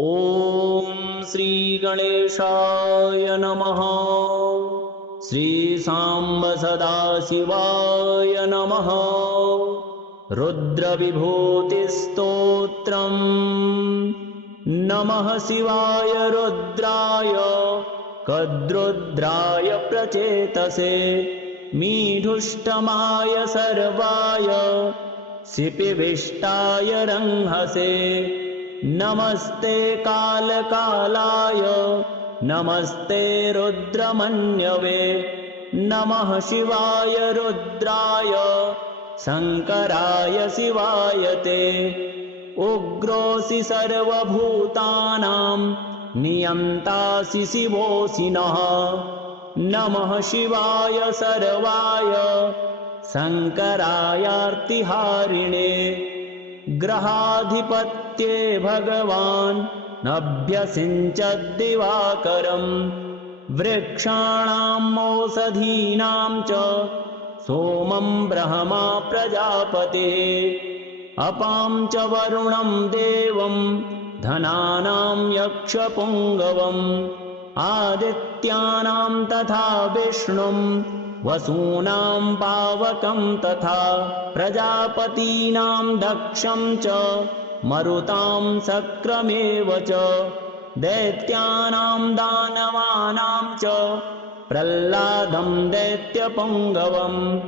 ॐ श्रीगणेशाय नमः। श्रीसाम्ब सदाशिवाय नमः। रुद्रविभूतिस्तोत्रम्। नमः शिवाय रुद्राय कद्रुद्राय प्रचेतसे मीढुष्टमाय सर्वाय शिपिविष्टाय रंहसे। नमस्ते कालकालाय नमस्ते रुद्रमन्यवे। नमः शिवाय रुद्राय शङ्कराय शिवाय ते। उग्रोऽसि सर्वभूतानां नियन्तासि शिवोऽसि नः। नमः शिवाय सर्वाय शङ्करायार्तिहारिणे। ग्रहाधिपत्ये भगवान् नभ्यसिञ्चद्दिवाकरम्। वृक्षाणाम् ओषधीनां च सोमं ब्रह्मा प्रजापतिः। अपां च वरुणं देवं धनानां यक्षपुङ्गवम्। आदित्यानां तथा विष्णुं वसूनां पावकं तथा। प्रजापतीनां दक्षं च मरुतां शक्रमेव च। दैत्यानां दानवानां च प्रह्लादं दैत्यपुङ्गवम्।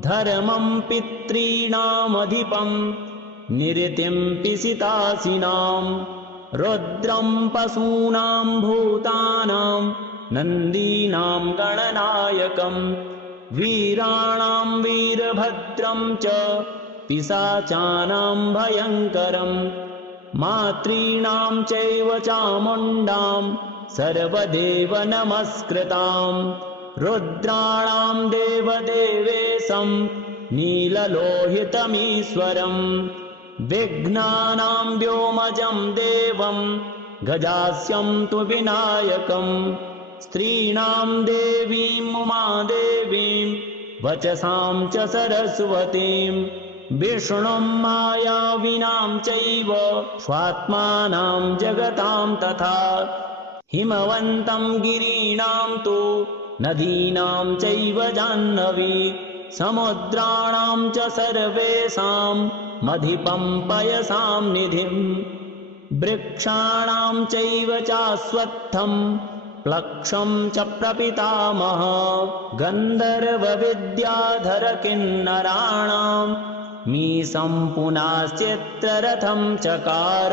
धर्मं पितॄणामधिपं निरतिं पिशितासीनां। रुद्रं पशूनां भूतानां नन्दीनां गणनायकम्। वीराणां वीरभद्रं च पिशाचानां भयङ्करम्। मातॄणां चैव चामुण्डां सर्वदेव नमस्कृतां। रुद्राणां देवदेवेशं नीललोहितमीश्वरम्। विघ्नानां व्योमजं देवं गजास्यं तु विनायकम्। स्त्रीणां देवीं उमादेवीं वचसां च सरस्वतीं। विष्णुं मायाविनां चैव स्वात्मानां जगतां तथा। हिमवन्तं गिरीणां तु नदीनां चैव जाह्नवी। समुद्राणां च सर्वेषां मधिपं पयसां निधिम्। वृक्षाणां चैव चाश्वत्थं प्लक्षं च प्रपितामह। गन्धर्वविद्याधर किन्नराणां मीशं पुनश्चित्ररथं चकार।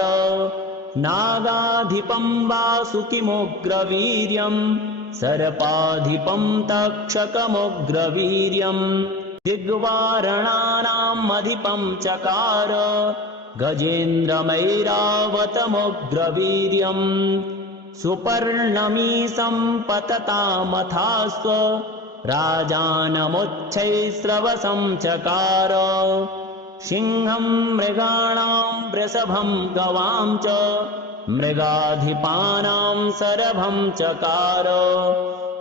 नागाधिपं वासुकिमुग्रवीर्यं सर्पाधिपं तक्षकमुग्रवीर्यम्। दिग्वारणानाम् अधिपं चकार गजेन्द्रमैरावतमुग्रवीर्यम्। सुपर्णमीशं पततामथास्व राजानमुच्छैस्रवसं चकार। सिंहं मृगाणां वृषभं गवां च मृगाधिपानां शरभं चकार।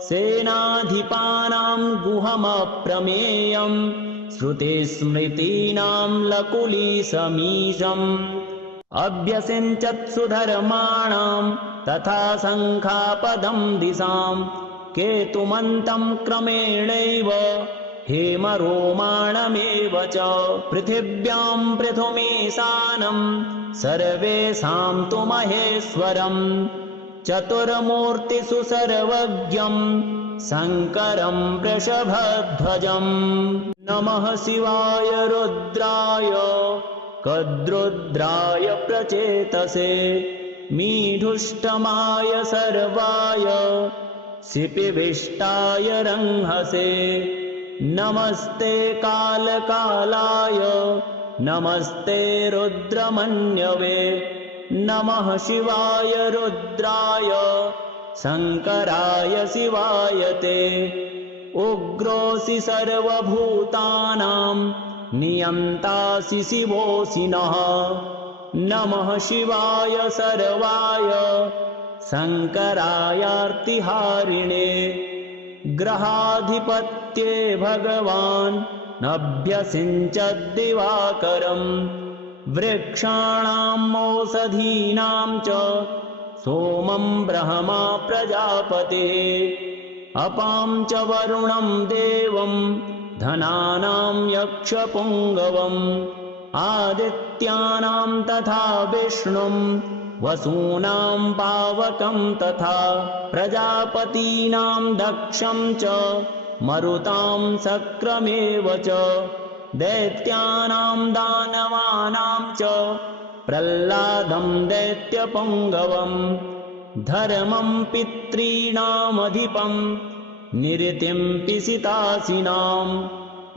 सेनाधिपानां गुहमप्रमेयं श्रुतिस्मृतीनां लकुलीशमीशम्। अभ्यसिञ्चत्सुधर्माणां तथा शङ्खापदं दिशां। केतुमन्तं क्रमेणैव हेमरोमाणमेव च। पृथिव्यां पृथुमीशानं सर्वेषां तु महेश्वरम्। चतुर्मूर्तिषु सर्वज्ञं शङ्करं वृषभध्वजम्। नमः शिवाय रुद्राय कद्रुद्राय प्रचेतसे मीढुष्टमाय सर्वाय शिपिविष्टाय रंहसे। नमस्ते कालकालाय नमस्ते रुद्रमन्यवे। नमः शिवाय रुद्राय शङ्कराय शिवाय ते। उग्रोऽसि सर्वभूतानां नियन्तासि शिवोऽसि नः। नमः शिवाय सर्वाय शङ्करायार्तिहारिणे। ग्रहाधिपत्ये भगवान् नभ्यसिञ्चद्दिवाकरम्। वृक्षाणाम् ओषधीनां च सोमं ब्रह्मा प्रजापतिः अपां च वरुणं देवं धनानां यक्षपुङ्गवम् आदित्यानां तथा विष्णुं वसूनां पावकं तथा प्रजापतीनां दक्षं च मरुतां शक्रमेव च दैत्यानां दानवानां च प्रह्लादं दैत्यपुङ्गवम् धर्मं पितॄणामधिपं निरतिं पिशितासीनां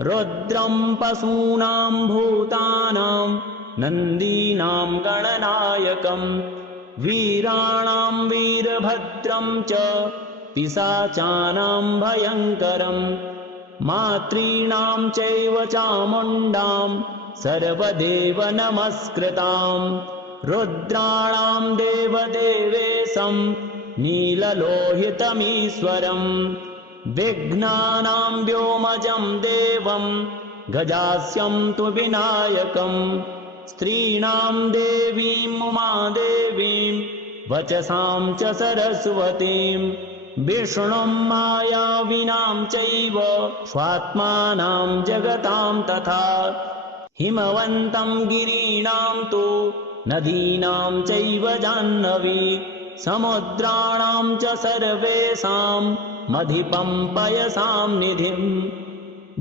रुद्रं पशूनां भूतानां नन्दीनां गणनायकं वीराणां वीरभद्रं च पिशाचानां भयङ्करं मातॄणां चैव चामुण्डां सर्वदेव नमस्कृतां रुद्राणां देवदेवेशं नीललोहितमीश्वरं विघ्नानां व्योमजं देवं गजास्यं तु विनायकं स्त्रीणां देवीं उमादेवीं वचसां च सरस्वतीं विष्णुं मायाविनां चैव स्वात्मानां जगतां तथा हिमवन्तं गिरीणां तु नदीनां चैव जाह्नवी समुद्राणां च सर्वेषां मधिपं पयसां निधिं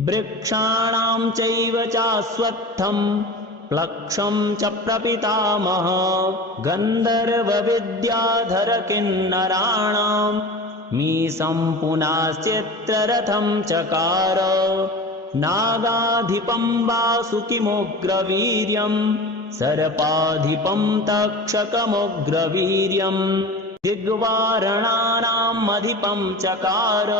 वृक्षाणां चैव चाश्वत्थं प्लक्षं च प्रपितामह गन्धर्वविद्याधर किन्नराणां मीशं पुनाश्चित्ररथं चकार नागाधिपं वासुकिमुग्रवीर्यं सर्पाधिपं तक्षकमुग्रवीर्यं दिग्वारणानाम् अधिपं चकार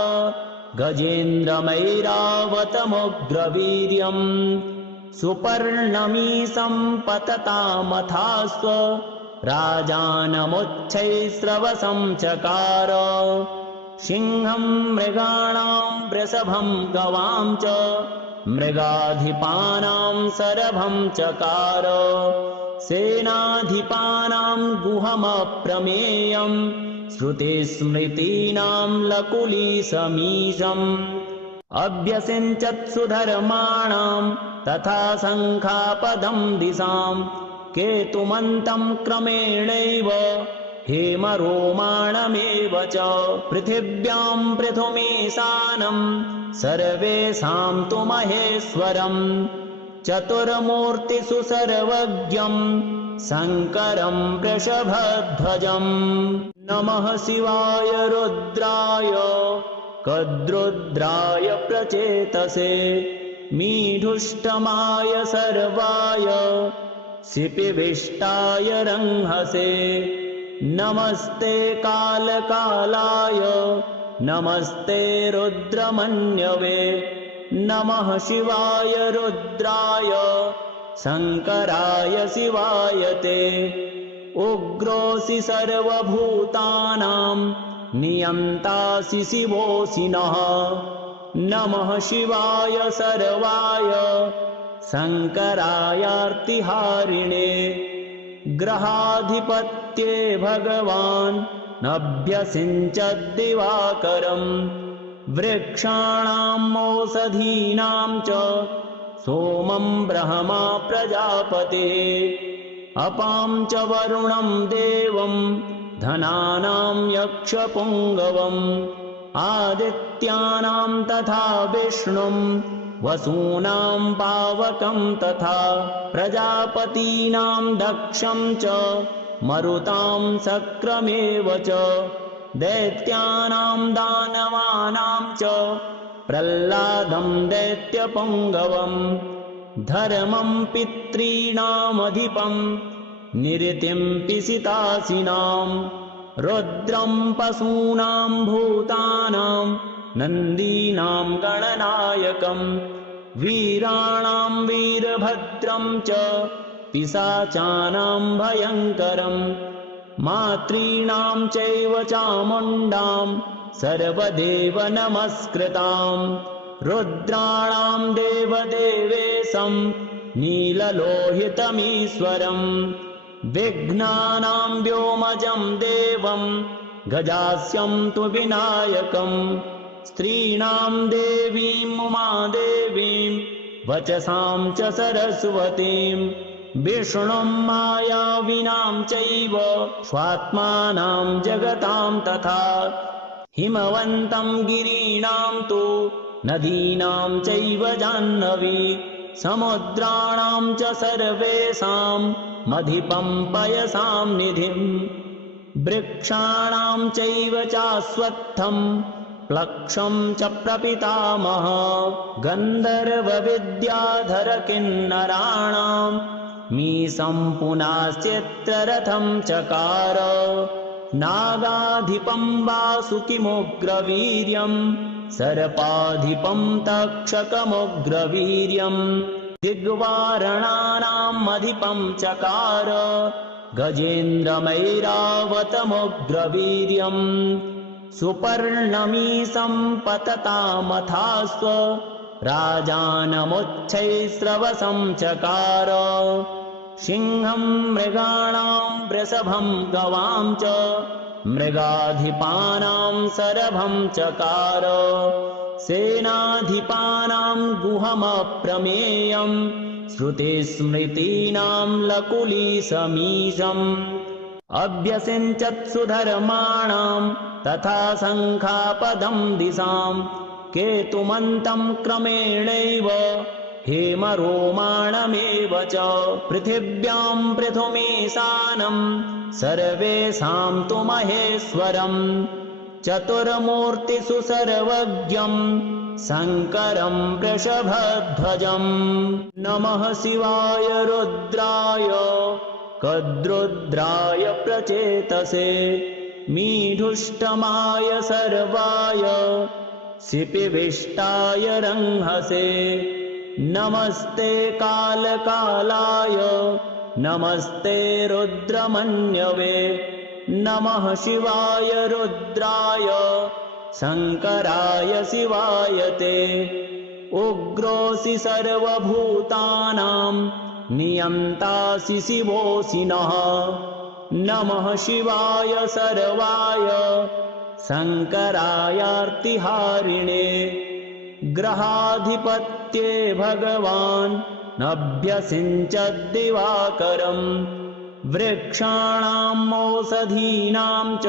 गजेन्द्रमैरावतमुग्रवीर्यं सुपर्णमीशं पततामथास्व राजानमुच्छैस्रवसं चकार सिंहं मृगाणां वृषभं गवां च मृगाधिपानां सरभं चकार सेनाधिपानां गुहमप्रमेयं श्रुतिस्मृतीनां लकुलीशमीशम् अभ्यसिञ्चत्सु धर्माणां तथा शङ्खापदं दिशां केतुमन्तं क्रमेणैव हेमरोमाणमेव च पृथिव्यां पृथुमीशानं सर्वेषां तु महेश्वरं चतुर्मूर्तिषु सर्वज्ञं शङ्करं वृषभध्वजम् नमः शिवाय रुद्राय कद्रुद्राय प्रचेतसे मीढुष्टमाय सर्वाय शिपिविष्टाय रंहसे नमस्ते कालकालाय नमस्ते रुद्रमन्यवे नमः शिवाय रुद्राय शङ्कराय शिवाय ते उग्रोऽसि सर्वभूतानां नियन्तासि शिवोऽसि नः नमः शिवाय सर्वाय शङ्करायार्तिहारिणे ग्रहाधिपत्ये भगवान् नभ्यसिञ्चद्दिवाकरम् वृक्षाणाम् ओषधीनां च सोमं ब्रह्मा प्रजापतिः अपां च वरुणं देवं धनानां यक्षपुङ्गवम् आदित्यानां तथा विष्णुं वसूनां पावकं तथा प्रजापतीनां दक्षं च मरुतां शक्रमेव च दैत्यानां दानवानां च प्रह्लादं दैत्यपुङ्गवम् धर्मं पितॄणामधिपं निरतिं पिशितासीनां रुद्रं पशूनां भूतानां नन्दीनां गणनायकं वीराणां वीरभद्रं च पिशाचानां भयङ्करं मातॄणां चैव चामुण्डां सर्वदेव नमस्कृतां रुद्राणां देवदेवेशं नीललोहितमीश्वरम् विघ्नानां व्योमजं देवं गजास्यं तु विनायकम् स्त्रीणां देवीं उमादेवीं वचसां च सरस्वतीं विष्णुं मायाविनां चैव स्वात्मानां जगतां तथा हिमवन्तं गिरीणां तु नदीनां चैव जाह्नवी समुद्राणां च सर्वेषां मधिपं पयसां निधिम् वृक्षाणां चैव चाश्वत्थं प्लक्षं च प्रपितामह गन्धर्वविद्याधर किन्नराणां मीशं पुनाश्चित्ररथं चकार नागाधिपं वासुकिमुग्रवीर्यं सर्पाधिपं तक्षकमुग्रवीर्यं दिग्वारणानाम् अधिपं चकार गजेन्द्रमैरावतमुग्रवीर्यम् सुपर्णमीशं पततामथास्व राजानमुच्छैस्रवसं चकार सिंहं मृगाणां वृषभं गवां च मृगाधिपानां सरभं चकार सेनाधिपानां गुहमप्रमेयं श्रुतिस्मृतीनां लकुलीशमीशम् अभ्यसिञ्चत् सुधर्माणां तथा शङ्खापदं दिशां केतुमन्तं क्रमेणैव हेमरोमाणमेव च पृथिव्यां पृथुमीशानं सर्वेषां तु महेश्वरम् चतुर्मूर्तिषु सर्वज्ञं शङ्करं वृषभध्वजम् नमः शिवाय रुद्राय कद्रुद्राय प्रचेतसे मीढुष्टमाय सर्वाय शिपिविष्टाय रंहसे नमस्ते कालकालाय नमस्ते रुद्रमन्यवे नमः शिवाय रुद्राय शङ्कराय शिवाय ते उग्रोऽसि सर्वभूतानां नियन्तासि शिवोऽसि नः नमः शिवाय सर्वाय शङ्करायार्तिहारिणे ग्रहाधिपत्ये भगवान् नभ्यसिञ्चद्दिवाकरम् वृक्षाणाम् ओषधीनां च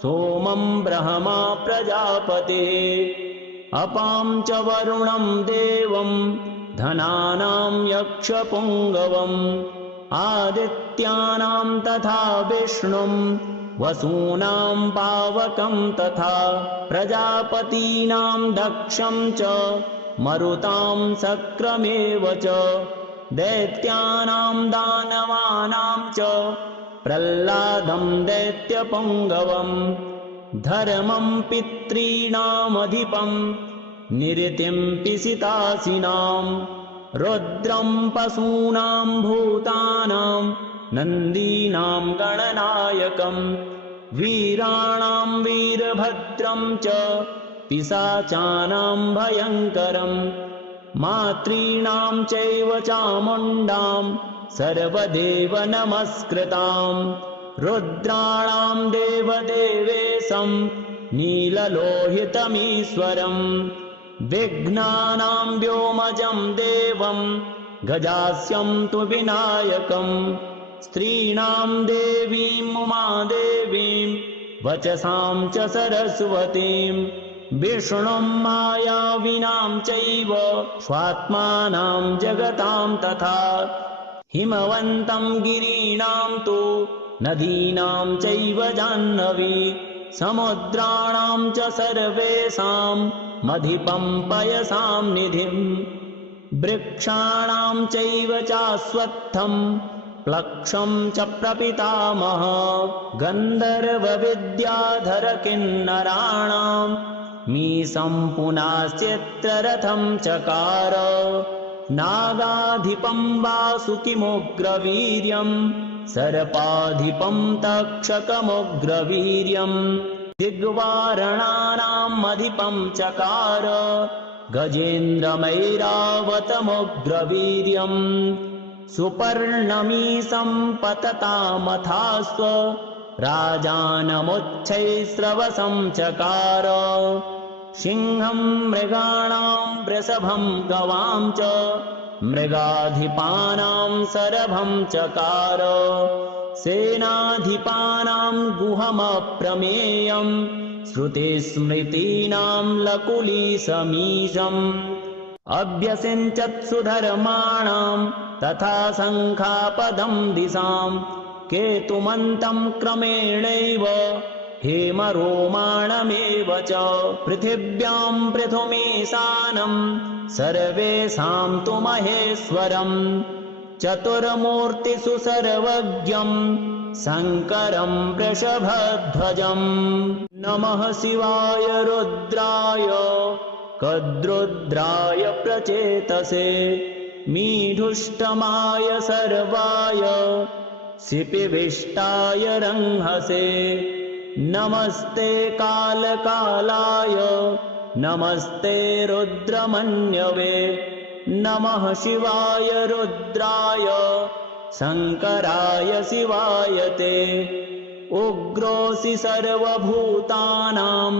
सोमं ब्रह्मा प्रजापते अपां च वरुणं देवं धनानां यक्षपुङ्गवम् आदित्यानां तथा विष्णुं वसूनां पावकं तथा प्रजापतीनां दक्षं च मरुतां शक्रमेव च दैत्यानां दानवानां च प्रह्लादं दैत्यपुङ्गवम् धर्मं पितॄणामधिपं निरतिं पिशितासिनां रुद्रं पशूनां भूतानां नन्दीनां गणनायकं वीराणां वीरभद्रं च पिशाचानां भयङ्करम् मातॄणां चैव चामुण्डां सर्वदेव नमस्कृतां रुद्राणां देवदेवेशं नीललोहितमीश्वरम् विघ्नानां व्योमजं देवं गजास्यं तु विनायकम् स्त्रीणां देवीं उमादेवीं वचसां च सरस्वतीं विष्णुं मायाविनां चैव स्वात्मानां जगतां तथा हिमवन्तं गिरीणां तु नदीनां चैव जाह्नवी समुद्राणां च सर्वेषां मधिपं पयसां निधिम् वृक्षाणां चैव चाश्वत्थं प्लक्षं च प्रपितामह गन्धर्वविद्याधर किन्नराणां मीशं पुनाश्चित्ररथं चकार नागाधिपं वासुकिमुग्रवीर्यं सर्पाधिपं तक्षकमुग्रवीर्यं दिग्वारणानाम् अधिपं चकार गजेन्द्रमैरावतमुग्रवीर्यम् सुपर्णमीशं पततामथास्व राजानमुच्छैस्रवसं चकार सिंहं मृगाणां वृषभं गवां च मृगाधिपानां सरभं चकार सेनाधिपानां गुहमप्रमेयं श्रुतिस्मृतीनां लकुलीसमीशम् अभ्यसिञ्चत्सुधर्माणां तथा शङ्खापदं दिशां केतुमन्तं क्रमेणैव हेमरोमाणमेव च पृथिव्यां पृथुमीशानं सर्वेषां तु महेश्वरं चतुर्मूर्तिषु सर्वज्ञं शङ्करं वृषभध्वजम् नमः शिवाय रुद्राय कद्रुद्राय प्रचेतसे मीढुष्टमाय सर्वाय शिपिविष्टाय रंहसे नमस्ते कालकालाय नमस्ते रुद्रमन्यवे नमः शिवाय रुद्राय शङ्कराय शिवाय ते उग्रोऽसि सर्वभूतानां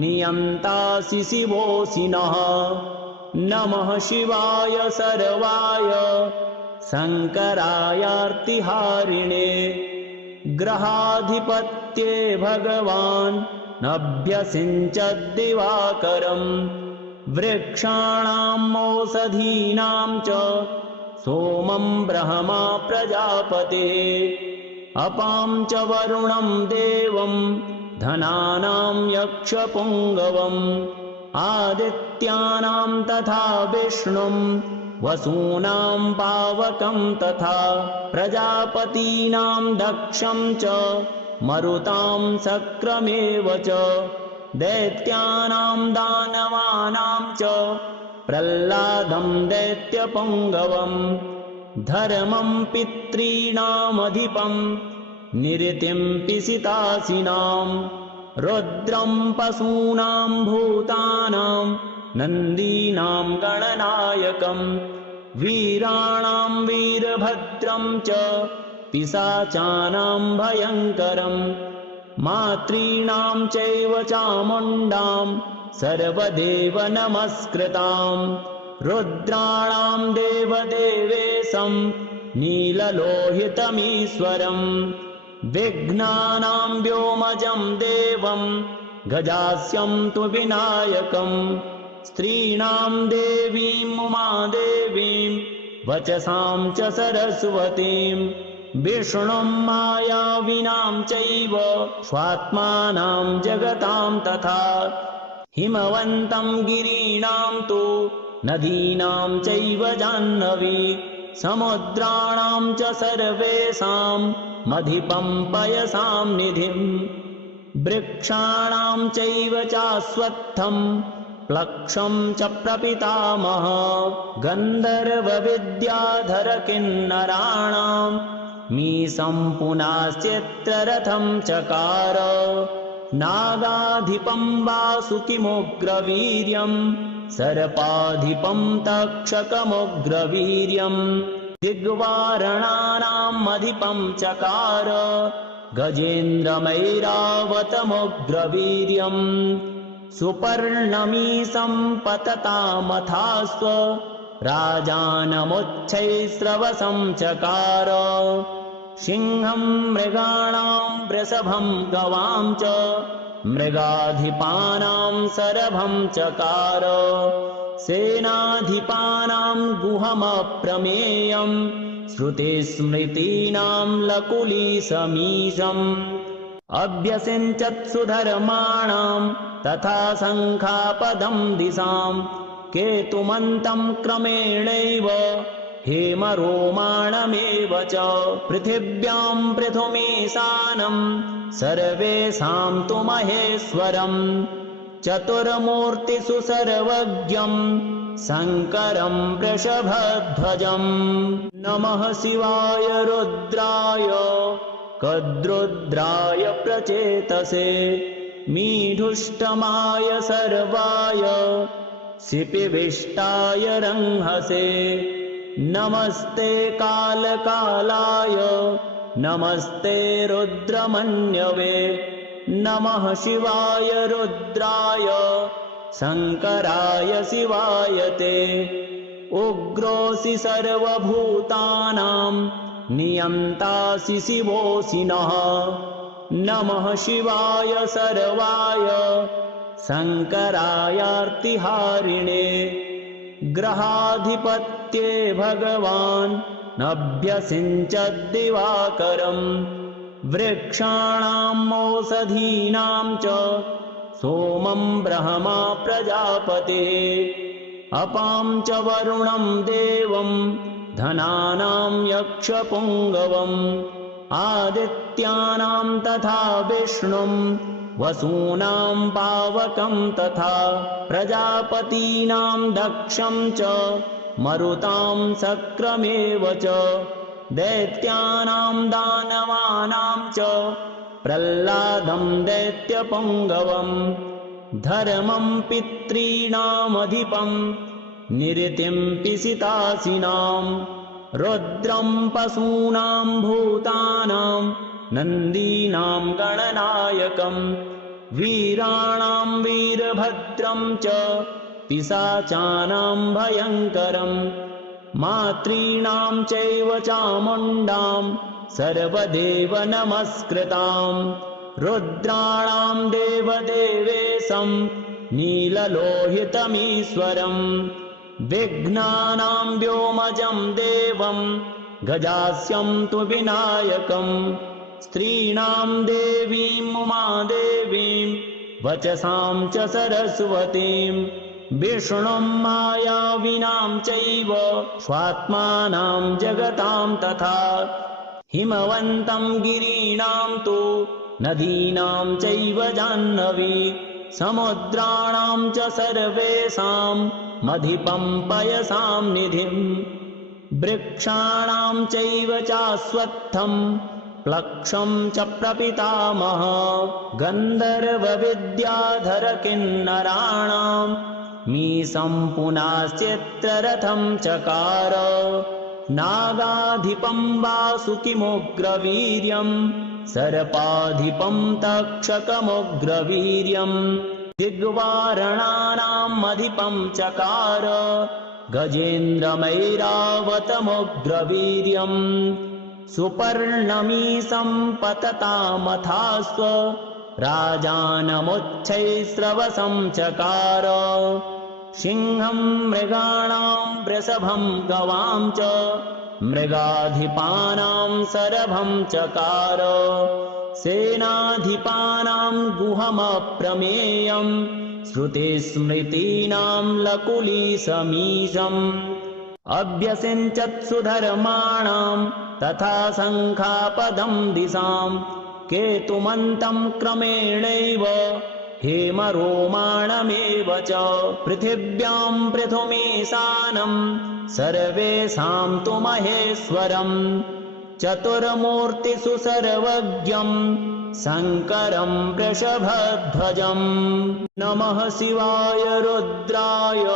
नियन्तासि शिवोऽसि नः नमः शिवाय सर्वाय शङ्करायार्तिहारिणे ग्रहाधिपत्ये भगवान् नभ्यसिञ्चद्दिवाकरम् वृक्षाणाम् ओषधीनां च सोमं ब्रह्मा प्रजापते अपां च वरुणं देवं धनानां यक्षपुङ्गवम् आदित्यानां तथा विष्णुं वसूनां पावकं तथा प्रजापतीनां दक्षं च मरुतां शक्रमेव च दैत्यानां दानवानां च प्रह्लादं दैत्यपुङ्गवम् धर्मं पितॄणामधिपं निरतिं पिशितासिनां रुद्रं पशूनां भूतानां नन्दीनां गणनायकं वीराणां वीरभद्रं च पिशाचानां भयङ्करं मातॄणां चैव चामुण्डां सर्वदेव नमस्कृतां रुद्राणां देवदेवेशं नीललोहितमीश्वरम् विघ्नानां व्योमजं देवं गजास्यं तु विनायकम् स्त्रीणां देवीं उमादेवीं वचसां च सरस्वतीं विष्णुं मायाविनां चैव स्वात्मानां जगतां तथा हिमवन्तं गिरीणां तु नदीनां चैव जाह्नवी समुद्राणां च सर्वेषां मधिपं पयसां निधिम् वृक्षाणां चैव चाश्वत्थं प्लक्षं च प्रपितामह गन्धर्वविद्याधर किन्नराणां मीशं पुनाश्चित्ररथं चकार नागाधिपं वासुकिमुग्रवीर्यं सर्पाधिपं तक्षकमुग्रवीर्यम् दिग्वारणानाम् अधिपं चकार गजेन्द्रमैरावतमुग्रवीर्यम् सुपर्णमीशं पततामथास्व राजानमुच्छैस्रवसं चकार सिंहं मृगाणां वृषभं गवां च मृगाधिपानां सरभं चकार सेनाधिपानां गुहमप्रमेयं श्रुतिस्मृतीनां लकुलीसमीशम् अभ्यसिञ्चत्सुधर्माणां तथा शङ्खापदं दिशां केतुमन्तं क्रमेणैव हेमरोमाणमेव च पृथिव्यां पृथुमीशानं सर्वेषां तु महेश्वरं चतुर्मूर्तिषु सर्वज्ञं शङ्करं वृषभध्वजम् नमः शिवाय रुद्राय कद्रुद्राय प्रचेतसे मीढुष्टमाय सर्वाय सिपिविष्टाय रंहसे नमस्ते कालकालाय नमस्ते रुद्रमन्यवे नमः शिवाय रुद्राय शङ्कराय शिवाय ते उग्रोऽसि सर्वभूतानां नियन्तासि शिवोऽसि नः नमः शिवाय सर्वाय शङ्करायार्तिहारिणे ग्रहाधिपत्ये भगवान् नभ्यसिञ्चद्दिवाकरम् वृक्षाणाम् ओषधीनां च सोमं ब्रह्मा प्रजापतिः अपां च वरुणं देवं धनानां यक्षपुङ्गवम् आदित्यानां तथा विष्णुं वसूनां पावकं तथा प्रजापतीनां दक्षं च मरुतां शक्रमेव च दैत्यानां दानवानां च प्रह्लादं दैत्यपुङ्गवम् धर्मं पितॄणामधिपं निरतिं पिशितासिनां रुद्रं पशूनां भूतानां नन्दीनां गणनायकम् वीराणां वीरभद्रं च पिशाचानां भयङ्करम् मातॄणां चैव चामुण्डां सर्वदेव नमस्कृतां रुद्राणां देवदेवेशं नीललोहितमीश्वरम् विघ्नानां व्योमजं देवं गजास्यं तु विनायकम् स्त्रीणां देवीं उमादेवीं वचसां च सरस्वतीं विष्णुं मायाविनां चैव स्वात्मानां जगतां तथा हिमवन्तं गिरीणां तु नदीनां चैव जाह्नवी समुद्राणां च सर्वेषां मधिपं पयसां निधिम् वृक्षाणां चैव चाश्वत्थं प्लक्षं च प्रपितामह गन्धर्वविद्याधर किन्नराणां मीशं पुनाश्चित्ररथं चकार नागाधिपं वासुकिमुग्रवीर्यं सर्पाधिपं तक्षकमुग्रवीर्यं दिग्वारणानाम् अधिपं चकार गजेन्द्रमैरावतमुग्रवीर्यम् सुपर्णमीशं पततामथास्व राजानमुच्छैस्रवसं चकार सिंहं मृगाणां वृषभं गवां च मृगाधिपानां सरभं चकार सेनाधिपानां गुहमप्रमेयं श्रुतिस्मृतीनां लकुलीशमीशम् अभ्यसिञ्चत्सुधर्माणां तथा शङ्खापदं दिशां केतुमन्तं क्रमेणैव हेमरोमाणमेव च पृथिव्यां पृथुमीशानं सर्वेषां तु महेश्वरम् चतुर्मूर्तिषु सर्वज्ञं शङ्करं वृषभध्वजम् नमः शिवाय रुद्राय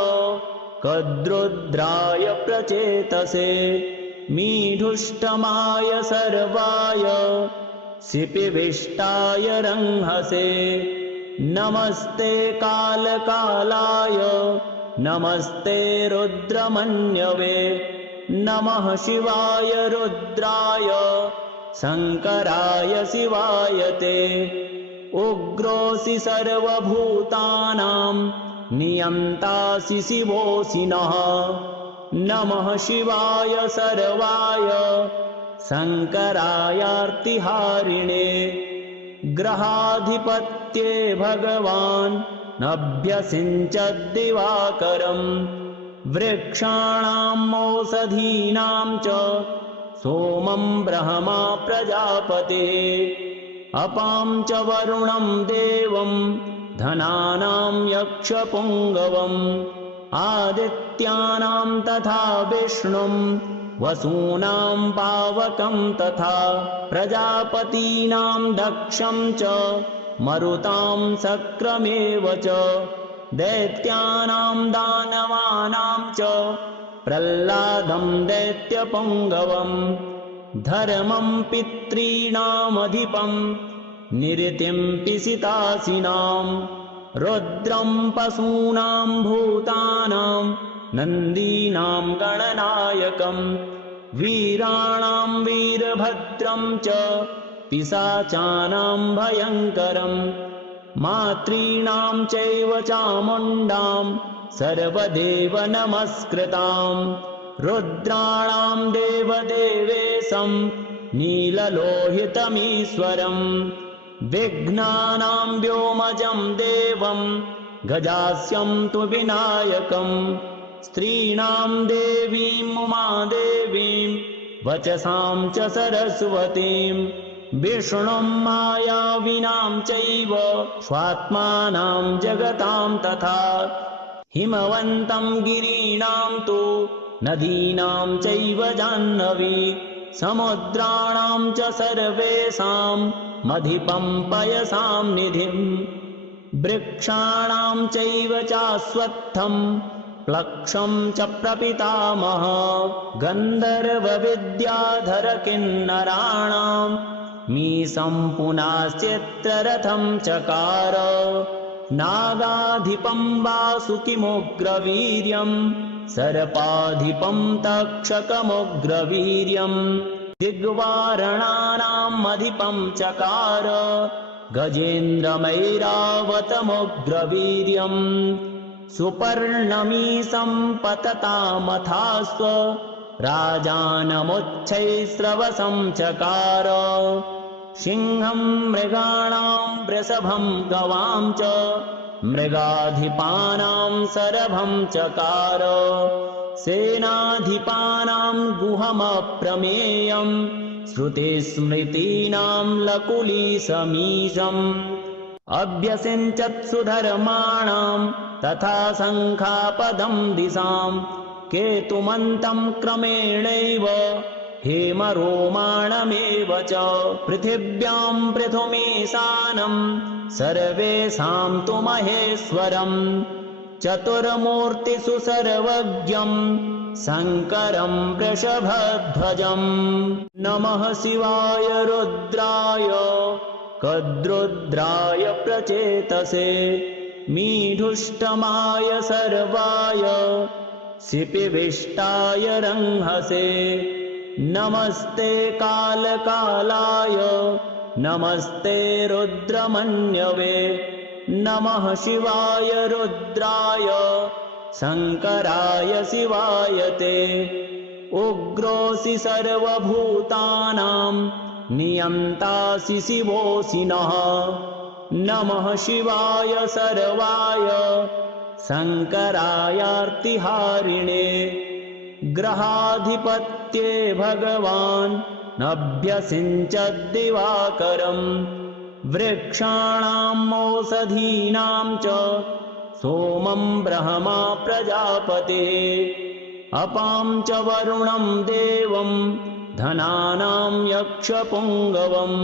कद्रुद्राय प्रचेतसे मीढुष्टमाय सर्वाय सिपिविष्टाय रंहसे नमस्ते कालकालाय नमस्ते रुद्रमन्यवे नमः शिवाय रुद्राय शङ्कराय शिवाय ते उग्रोऽसि सर्वभूतानां नियन्तासि शिवोऽसि नः नमः शिवाय सर्वाय शङ्करायार्तिहारिणे ग्रहाधिपत्ये भगवान् नभ्यसिञ्चद्दिवाकरम् वृक्षाणाम् ओषधीनां च सोमं ब्रह्मा प्रजापतिः अपां च वरुणं देवं धनानां यक्षपुङ्गवम् आदित्यानां तथा विष्णुं वसूनां पावकं तथा प्रजापतीनां दक्षं च मरुतां शक्रमेव च दैत्यानां दानवानां च प्रह्लादं दैत्यपुङ्गवं धर्मं पितॄणामधिपं निरतिं पिशितासिनां रुद्रं पशूनां भूतानां नन्दीनां गणनायकं वीराणां वीरभद्रं च पिशाचानां भयङ्करं मातॄणां चैव चामुण्डां सर्वदेव नमस्कृतां रुद्राणां देवदेवेशं नीललोहितमीश्वरं विघ्नानां व्योमजं देवं गजास्यं तु विनायकं स्त्रीणां देवीं उमादेवीं वचसां च सरस्वतीं विष्णुं मायाविनां चैव स्वात्मानां जगतां तथा हिमवन्तं गिरीणां तु नदीनां चैव जाह्नवी समुद्राणां च सर्वेषां मधिपं पयसां निधिं वृक्षाणां चैव चाश्वत्थं प्लक्षं च प्रपितामह गन्धर्वविद्याधर किन्नराणां मीशं पुनाश्चित्ररथं चकार नागाधिपं वासुकिमुग्रवीर्यं सर्पाधिपं तक्षकमुग्रवीर्यं दिग्वारणानाम् अधिपं चकार गजेन्द्रमैरावतमुग्रवीर्यं सुपर्णमीशं पततामथास्व राजानमुच्छैस्रवसं चकार सिंहं मृगाणां वृषभं गवां च मृगाधिपानां सरभं चकार सेनाधिपानां गुहमप्रमेयं श्रुतिस्मृतीनां लकुलीशमीशम् अभ्यसिञ्चत्सु धर्माणां तथा शङ्खापदं दिशां केतुमन्तं क्रमेणैव हेमरोमाणमेव च पृथिव्यां पृथुमीशानं सर्वेषां तु महेश्वरं चतुर्मूर्तिषु सर्वज्ञं शङ्करं वृषभध्वजं नमः शिवाय रुद्राय कद्रुद्राय प्रचेतसे मीढुष्टमाय सर्वाय शिपिविष्टाय रंहसे नमस्ते कालकालाय नमस्ते रुद्रमन्यवे नमः शिवाय रुद्राय शङ्कराय शिवाय ते उग्रोऽसि सर्वभूतानां नियन्तासि शिवोऽसि नः नमः शिवाय सर्वाय शङ्करायार्तिहारिणे ग्रहाधिपत्ये भगवान् नभ्यसिञ्चद्दिवाकरं वृक्षाणाम् ओषधीनां च सोमं ब्रह्मा प्रजापतिः अपां च वरुणं देवं धनानां यक्षपुङ्गवम्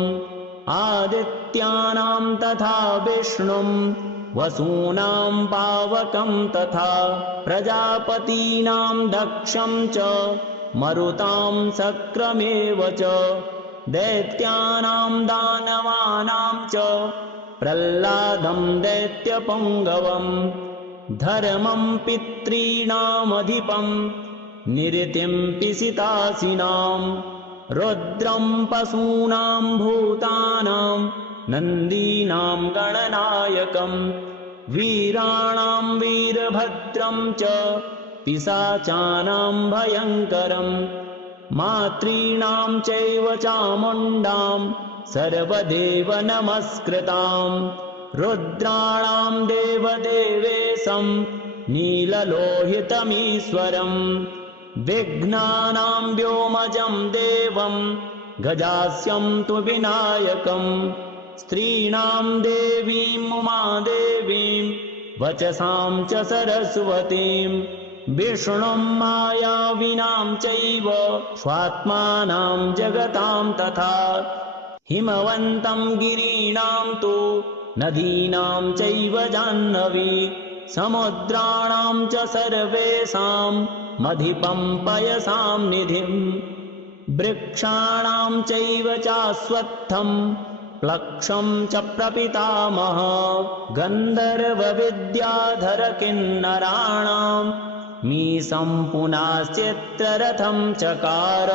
आदित्यानां तथा विष्णुं वसूनां पावकं तथा प्रजापतीनां दक्षं च मरुतां शक्रमेव च दैत्यानां दानवानां च प्रह्लादं दैत्यपुङ्गवं धर्मं पितॄणामधिपं निरतिं पिशितासिनां रुद्रं पशूनां भूतानां नन्दीनां गणनायकं वीराणां वीरभद्रं च पिशाचानां भयङ्करं मातॄणां चैव चामुण्डां सर्वदेव नमस्कृतां रुद्राणां देवदेवेशं नीललोहितमीश्वरं विघ्नानां व्योमजं देवं गजास्यं तु विनायकं स्त्रीणां देवीं उमादेवीं वचसां च सरस्वतीं विष्णुं मायाविनां चैव स्वात्मानां जगतां तथा हिमवन्तं गिरीणां तु नदीनां चैव जाह्नवी समुद्राणां च सर्वेषां मधिपं पयसां निधिम् वृक्षाणां चैव चाश्वत्थं प्लक्षं च प्रपितामह गन्धर्वविद्याधर किन्नराणां मीशं पुनाश्चित्ररथं चकार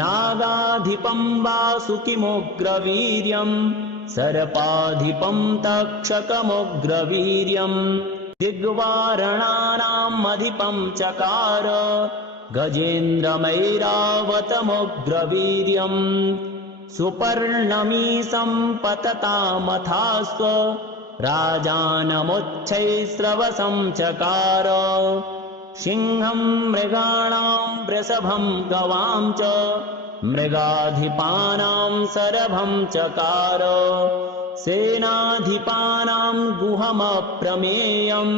नागाधिपं वासुकिमुग्रवीर्यं सर्पाधिपं तक्षकमुग्रवीर्यम् दिग्वारणानाम् अधिपं चकार गजेन्द्रमैरावतमुग्रवीर्यम् सुपर्णमीशं पततामथास्व राजानमुच्छैस्रवसं चकार सिंहं मृगाणां वृषभं गवां च मृगाधिपानां सरभं चकार सेनाधिपानां गुहमप्रमेयं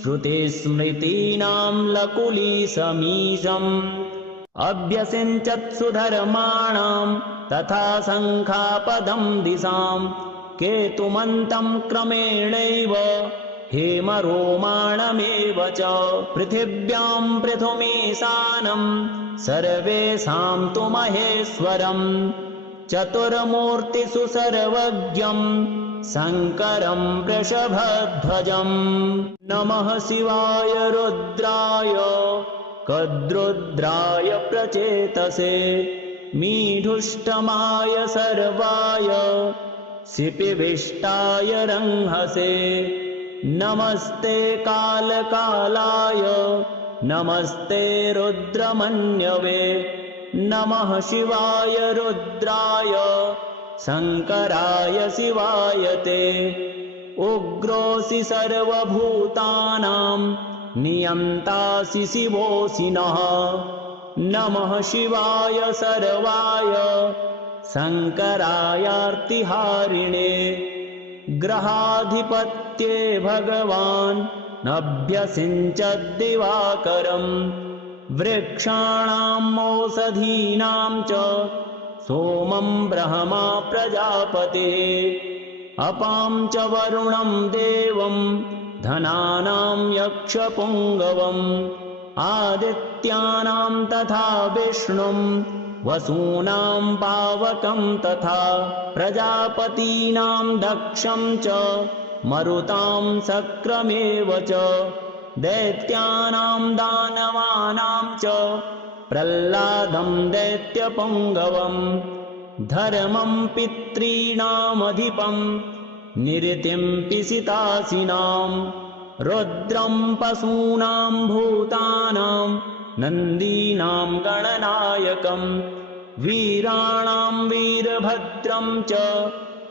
श्रुतिस्मृतीनां लकुलीशमीशम् अभ्यसिञ्चत्सु धर्माणां तथा शङ्खापदं दिशां केतुमन्तं क्रमेणैव हेमरोमाणमेव च पृथिव्यां पृथुमीशानं सर्वेषां तु महेश्वरम् चतुर्मूर्तिषु सर्वज्ञं शङ्करं वृषभध्वजम् नमः शिवाय रुद्राय कद्रुद्राय प्रचेतसे मीढुष्टमाय सर्वाय शिपिविष्टाय रंहसे नमस्ते कालकालाय नमस्ते रुद्रमन्यवे नमः शिवाय रुद्राय शङ्कराय शिवाय ते उग्रोऽसि सर्वभूतानां नियन्तासि शिवोऽसि नः नमः शिवाय सर्वाय शङ्करायार्तिहारिणे ग्रहाधिपत्ये भगवान् नभ्यसिञ्चद्दिवाकरम् वृक्षाणाम् औषधीनां च सोमं ब्रह्मा प्रजापतिः अपां च वरुणं देवं धनानां यक्षपुङ्गवम् आदित्यानां तथा विष्णुं वसूनां पावकं तथा प्रजापतीनां दक्षं च मरुतां शक्रमेव च दैत्यानां दानवानां च प्रह्लादं दैत्यपुङ्गवम् धर्मं पितॄणामधिपं निरतिं पिशितासिनां रुद्रं पशूनां भूतानां नन्दीनां गणनायकम् वीराणां वीरभद्रं च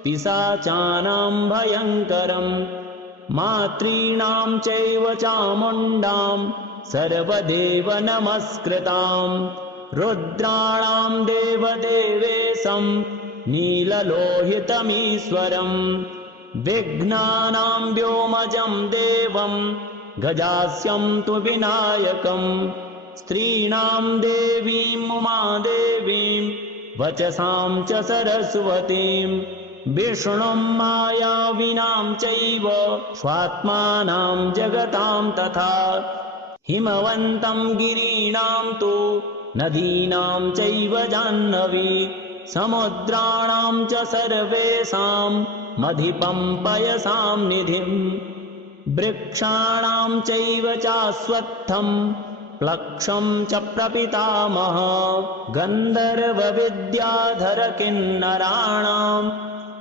पिशाचानां भयङ्करम् मातॄणां चैव चामुण्डां सर्वदेव नमस्कृतां रुद्राणां देवदेवेशं नीललोहितमीश्वरम् विघ्नानां व्योमजं देवं गजास्यं तु विनायकम् स्त्रीणां देवीं उमादेवीं वचसां च सरस्वतीं विष्णुं मायाविनां चैव स्वात्मानां जगतां तथा हिमवन्तं गिरीणां तु नदीनां चैव जाह्नवी समुद्राणां च सर्वेषां मधिपं पयसां निधिम् वृक्षाणां चैव चाश्वत्थं प्लक्षं च प्रपितामह गन्धर्वविद्याधर किन्नराणां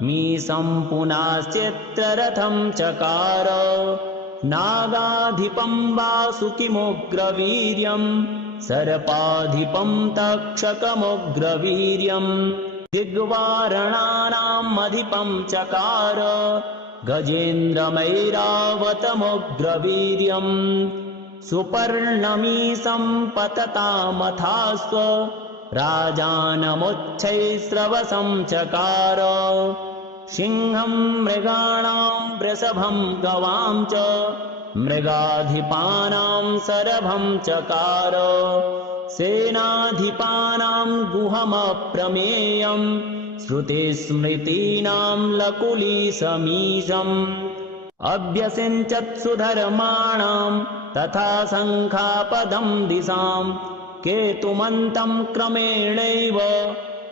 मीशं पुनाश्चित्ररथं चकार नागाधिपं वासुकिमुग्रवीर्यं सर्पाधिपं तक्षकमुग्रवीर्यम् दिग्वारणानाम् अधिपं चकार गजेन्द्रमैरावतमुग्रवीर्यम् सुपर्णमीशं पततामथास्व राजानमुच्छैस्रवसं चकार सिंहं मृगाणां वृषभं गवां च मृगाधिपानां सरभं चकार सेनाधिपानां गुहमप्रमेयं श्रुतिस्मृतीनां लकुलीशमीशम् अभ्यसिञ्चत्सु धर्माणाम् तथा शङ्खापदं दिशाम् केतुमन्तं क्रमेणैव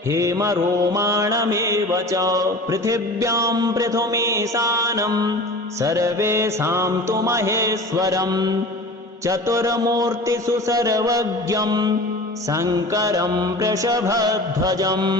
हेमरोमाणमेव च पृथिव्यां पृथुमीशानं सर्वेषां तु महेश्वरम् चतुर्मूर्तिषु सर्वज्ञं शङ्करं वृषभध्वजम्।